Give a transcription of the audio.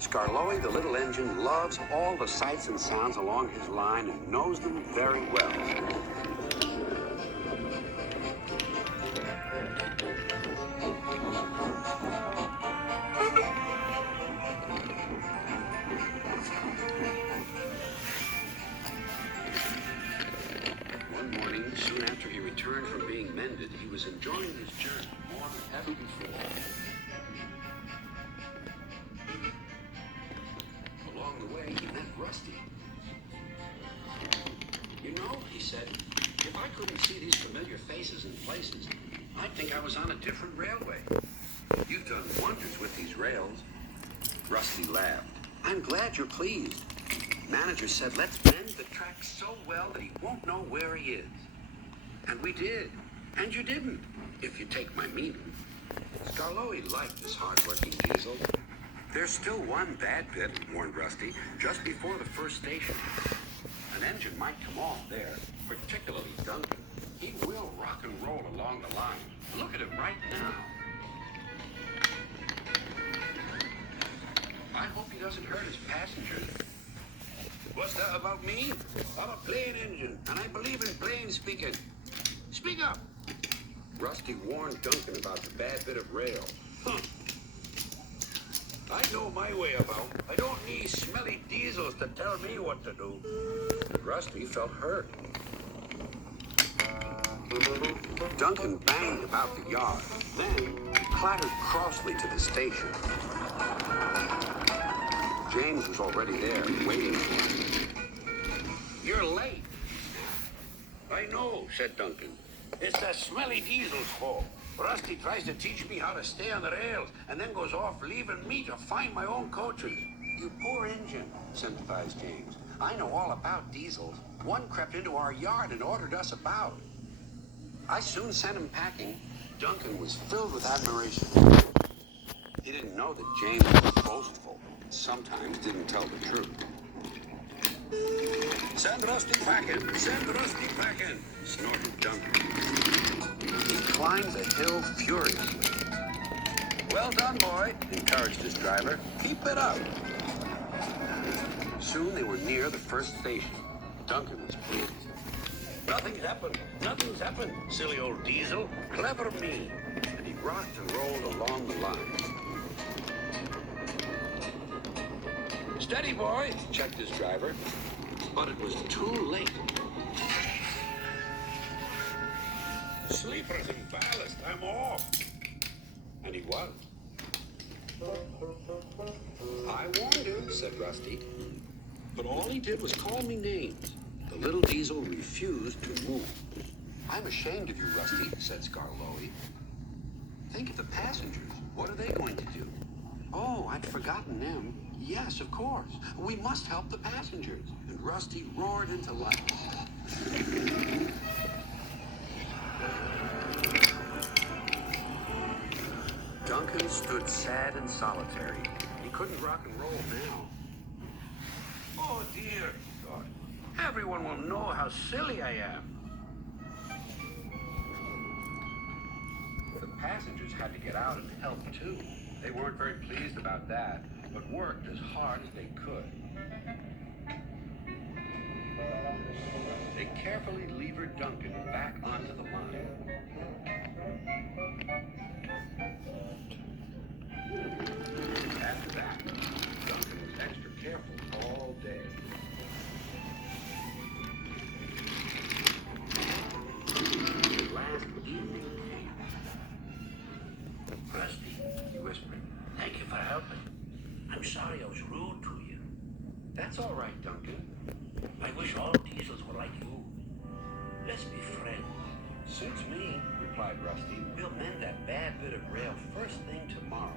Skarloey, the little engine, loves all the sights and sounds along his line and knows them very well. One morning, soon after he returned from being mended, he was enjoying his journey more than ever before. Along the way, he met Rusty. You know, he said, if I couldn't see these familiar faces and places, I'd think I was on a different railway. You've done wonders with these rails. Rusty laughed. I'm glad you're pleased. Manager said, let's bend the track so well that he won't know where he is. And we did. And you didn't, if you take my meaning. Skarloey liked this hard-working diesel. There's still one bad bit, warned Rusty, just before the first station. An engine might come off there, particularly Duncan. He will rock and roll along the line. Look at him right now. I hope he doesn't hurt his passengers. What's that about me? I'm a plain engine, and I believe in plain speaking. Speak up. Rusty warned Duncan about the bad bit of rail. Huh. I know my way about. I don't need smelly diesels to tell me what to do. But Rusty felt hurt. Duncan banged about the yard, then clattered crossly to the station. James was already there, waiting for him. You're late. I know, said Duncan. It's the smelly diesel's fault. Rusty tries to teach me how to stay on the rails and then goes off leaving me to find my own coaches. You poor engine, sympathized James. I know all about diesels. One crept into our yard and ordered us about. I soon sent him packing. Duncan was filled with admiration. He didn't know that James was boastful and sometimes didn't tell the truth. Send Rusty packing! Send Rusty packing! Snorted Duncan. He climbed the hill furiously. Well done, boy, encouraged his driver. Keep it up. Soon they were near the first station. Duncan was pleased. Nothing's happened. Nothing's happened, silly old diesel. Clever me. And he rocked and rolled along the line. Steady, boy, checked his driver. But it was too late. Sleepers and ballast, I'm off. And he was. I warned him, said Rusty. But all he did was call me names. The little diesel refused to move. I'm ashamed of you, Rusty, said Skarloey. Think of the passengers. What are they going to do? Oh, I'd forgotten them. Yes, of course. We must help the passengers. And Rusty roared into life. Duncan stood sad and solitary. He couldn't rock and roll now. Oh, dear, he thought. Everyone will know how silly I am. The passengers had to get out and help, too. They weren't very pleased about that, but worked as hard as they could. They carefully levered Duncan back onto the line. After that, Duncan was extra careful all day. The last evening came. Rusty, he whispered, thank you for helping. I'm sorry I was rude to you. That's all right, Duncan. I wish all diesels were like you. Let's be friends. Suits me, replied Rusty. We'll mend that bad bit of rail first thing tomorrow.